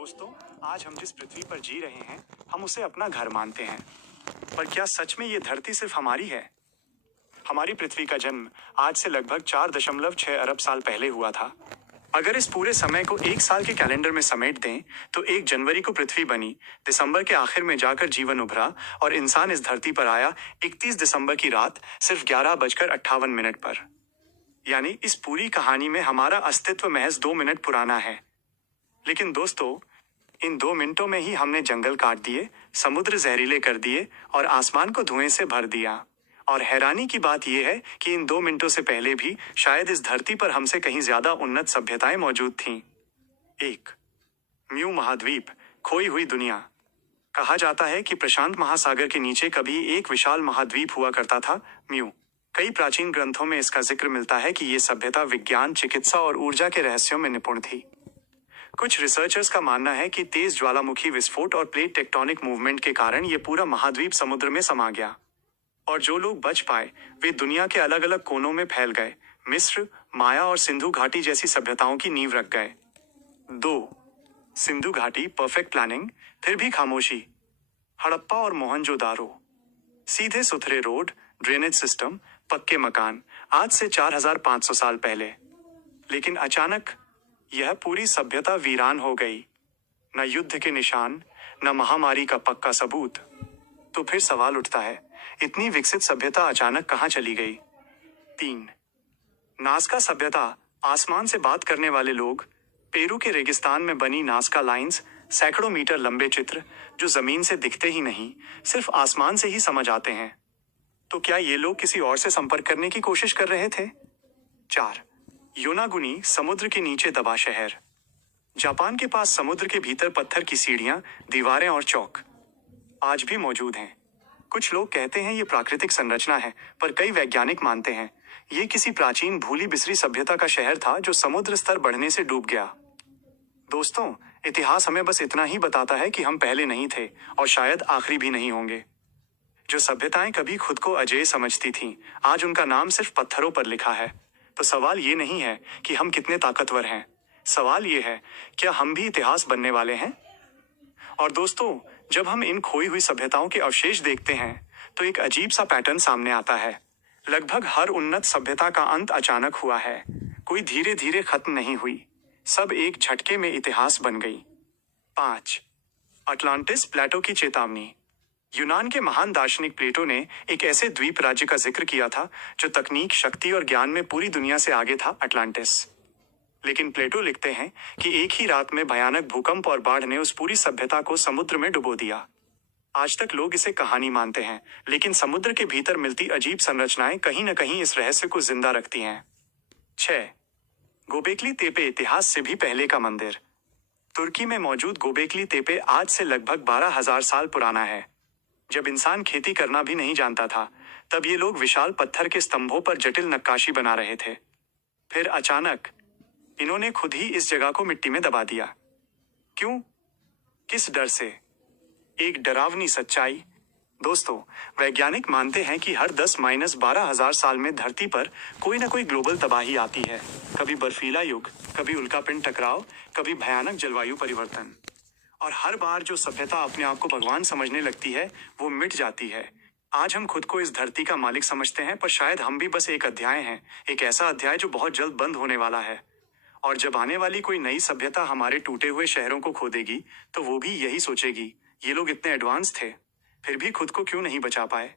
दोस्तों, आज हम जिस पृथ्वी पर जी रहे हैं, हम उसे अपना घर मानते हैं। पर क्या सच में ये धरती सिर्फ हमारी है? हमारी पृथ्वी का जन्म आज से लगभग 4.6 अरब साल पहले हुआ था। अगर इस पूरे समय को एक साल के कैलेंडर में समेट दें, तो 1 जनवरी को पृथ्वी बनी, दिसंबर के आखिर में जाकर जीवन उभरा और इंसान इस धरती पर आया 31 दिसंबर की रात सिर्फ 11:58 पर। यानी इस पूरी कहानी में हमारा अस्तित्व महज 2 मिनट पुराना है। लेकिन दोस्तों, इन 2 मिनटों में ही हमने जंगल काट दिए, समुद्र जहरीले कर दिए और आसमान को धुएं से भर दिया। और हैरानी की बात यह है कि इन 2 मिनटों से पहले भी शायद इस धरती पर हमसे कहीं ज्यादा उन्नत सभ्यताएं मौजूद थीं। 1. म्यू महाद्वीप, खोई हुई दुनिया। कहा जाता है कि प्रशांत महासागर के नीचे कभी एक विशाल महाद्वीप हुआ करता था, म्यू। कई प्राचीन ग्रंथों में इसका जिक्र मिलता है कि ये सभ्यता विज्ञान, चिकित्सा और ऊर्जा के रहस्यों में निपुण थी। कुछ रिसर्चर्स का मानना है कि तेज ज्वालामुखी विस्फोट और प्लेट टेक्टोनिक मूवमेंट के कारण ये पूरा महाद्वीप समुद्र में समा गया। और जो लोग बच पाए, वे दुनिया के अलग अलग कोनों में फैल गए, मिस्र, माया और सिंधु घाटी जैसी सभ्यताओं की नींव रख गए। 2. सिंधु घाटी, परफेक्ट प्लानिंग, फिर भी खामोशी। हड़प्पा और मोहनजोदारो, सीधे सुथरे रोड, ड्रेनेज सिस्टम, पक्के मकान, आज से 4500 साल पहले। लेकिन अचानक यह पूरी सभ्यता वीरान हो गई। न युद्ध के निशान, न महामारी का पक्का सबूत। तो फिर सवाल उठता है, इतनी विकसित सभ्यता अचानक कहां चली गई? 3. नाज़का सभ्यता, आसमान से बात करने वाले लोग, पेरू के रेगिस्तान में बनी नाज़का लाइंस, सैकड़ों मीटर लंबे चित्र जो जमीन से दिखते ही नहीं, सिर्फ आसमान से ही समझ आते हैं। तो क्या ये लोग किसी और से संपर्क करने की कोशिश कर रहे थे? 4. योनागुनी, समुद्र के नीचे दबा शहर। जापान के पास समुद्र के भीतर पत्थर की सीढ़ियां, दीवारें और चौक आज भी मौजूद हैं। कुछ लोग कहते हैं ये प्राकृतिक संरचना है, पर कई वैज्ञानिक मानते हैं ये किसी प्राचीन भूली बिसरी सभ्यता का शहर था जो समुद्र स्तर बढ़ने से डूब गया। दोस्तों, इतिहास हमें बस इतना ही बताता है कि हम पहले नहीं थे और शायद आखिरी भी नहीं होंगे। जो सभ्यताएं कभी खुद को अजेय समझती थीं, आज उनका नाम सिर्फ पत्थरों पर लिखा है। तो सवाल ये नहीं है कि हम कितने ताकतवर हैं, सवाल ये है, क्या हम भी इतिहास बनने वाले हैं? और दोस्तों, जब हम इन खोई हुई सभ्यताओं के अवशेष देखते हैं, तो एक अजीब सा पैटर्न सामने आता है। लगभग हर उन्नत सभ्यता का अंत अचानक हुआ है, कोई धीरे धीरे खत्म नहीं हुई, सब एक झटके में इतिहास बन गई। 5. अटलांटिस, प्लेटो की चेतावनी। यूनान के महान दार्शनिक प्लेटो ने एक ऐसे द्वीप राज्य का जिक्र किया था जो तकनीक, शक्ति और ज्ञान में पूरी दुनिया से आगे था, अटलांटिस। लेकिन प्लेटो लिखते हैं कि एक ही रात में भयानक भूकंप और बाढ़ ने उस पूरी सभ्यता को समुद्र में डुबो दिया। आज तक लोग इसे कहानी मानते हैं, लेकिन समुद्र के भीतर मिलती अजीब संरचनाएं कहीं न कहीं इस रहस्य को जिंदा रखती हैं। 6. गोबेकली तेपे, इतिहास से भी पहले का मंदिर। तुर्की में मौजूद गोबेकली तेपे आज से लगभग 12,000 साल पुराना है। जब इंसान खेती करना भी नहीं जानता था, तब ये लोग विशाल पत्थर के स्तंभों पर जटिल नक्काशी बना रहे थे। फिर अचानक इन्होंने खुद ही इस जगह को मिट्टी में दबा दिया। क्यों? किस डर से? एक डरावनी सच्चाई। दोस्तों, वैज्ञानिक मानते हैं कि हर 10-12,000 साल में धरती पर कोई ना कोई ग्लोबल तबाही आती है। कभी बर्फीला युग, कभी उल्कापिंड टकराव, कभी भयानक जलवायु परिवर्तन। और हर बार जो सभ्यता अपने आप को भगवान समझने लगती है, वो मिट जाती है। आज हम खुद को इस धरती का मालिक समझते हैं, पर शायद हम भी बस एक अध्याय हैं, एक ऐसा अध्याय जो बहुत जल्द बंद होने वाला है। और जब आने वाली कोई नई सभ्यता हमारे टूटे हुए शहरों को खोदेगी, तो वो भी यही सोचेगी, ये लोग इतने एडवांस थे, फिर भी खुद को क्यों नहीं बचा पाए।